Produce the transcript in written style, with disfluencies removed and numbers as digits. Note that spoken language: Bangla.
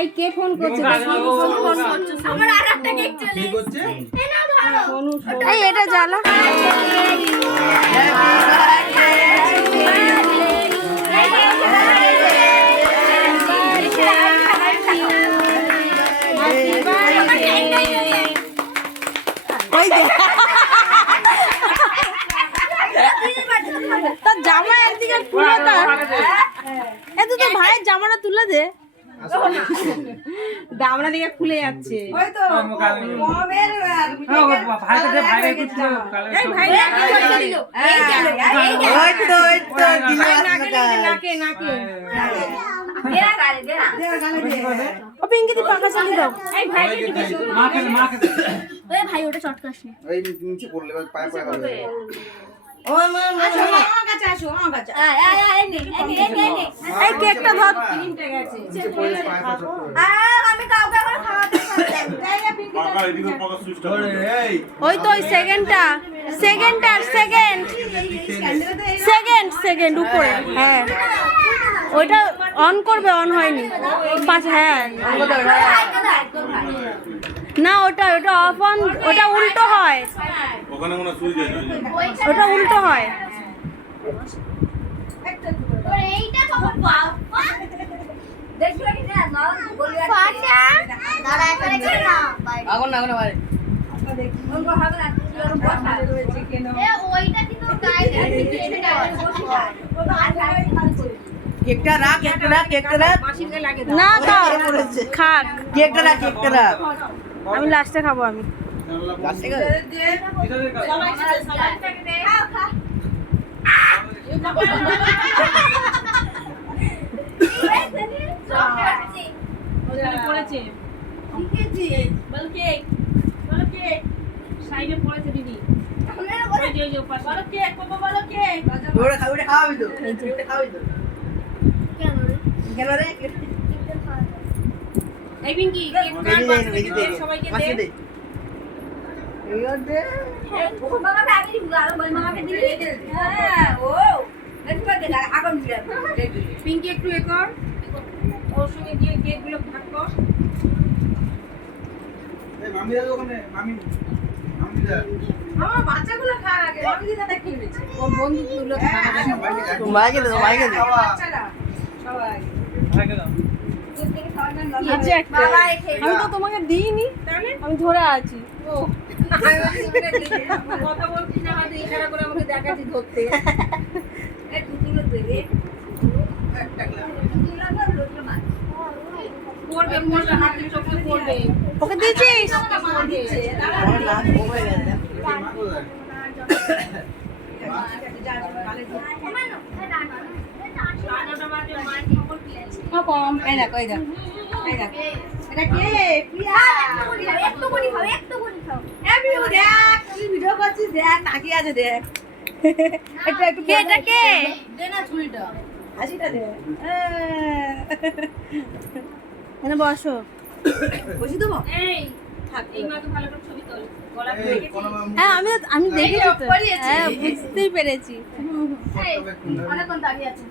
এই কে ফোন করছে? আমার আরেকটা কেক চলে এসেছে। এই নাও ধরো। এই এটা জ্বালা। তার জামা একদিকে খুলে তার এত তো ভাইয়ের জামাটা তুলে দে। দামড়া দিকে খুলে যাচ্ছে। পিঙ্কি পাকা চালি দাও। ভাই ওটা চটকাস না। এই কেকটা ধর। ওই তো ওই সেকেন্ড উপরে। হ্যাঁ ওইটা অন করবে, অন হয়নি। হ্যাঁ না ওটা অফ অন, ওটা উল্টো হয়, ওটা উল্টো হয়। না খাক, আমি লাস্টে খাবো। আমি পিঙ্কি একটু এ কর, ওর সঙ্গে গিয়ে কেক গুলো ভাগ কর। আমার বাচ্চাগুলো খাওয়ার আগে আমি দিদা দেখে নিয়েছি, ওর বন্ধুগুলো মাইকে দাও, মাইকে দাও বাচ্চারা সবাই মাইকে দাও। আমি তো তোমাকে দিইনি, আমি ধরে আছি। ও কথা বলছি না, হয়তো ইশারা করে আমাকে দেখাচ্ছি ধরতে। ওকে দিয়েছিস? বসো, বসি দেবো। হ্যাঁ আমি দেখেছি তো, হ্যাঁ বুঝতেই পেরেছি। অনেকক্ষণ দাঁড়িয়ে আছে।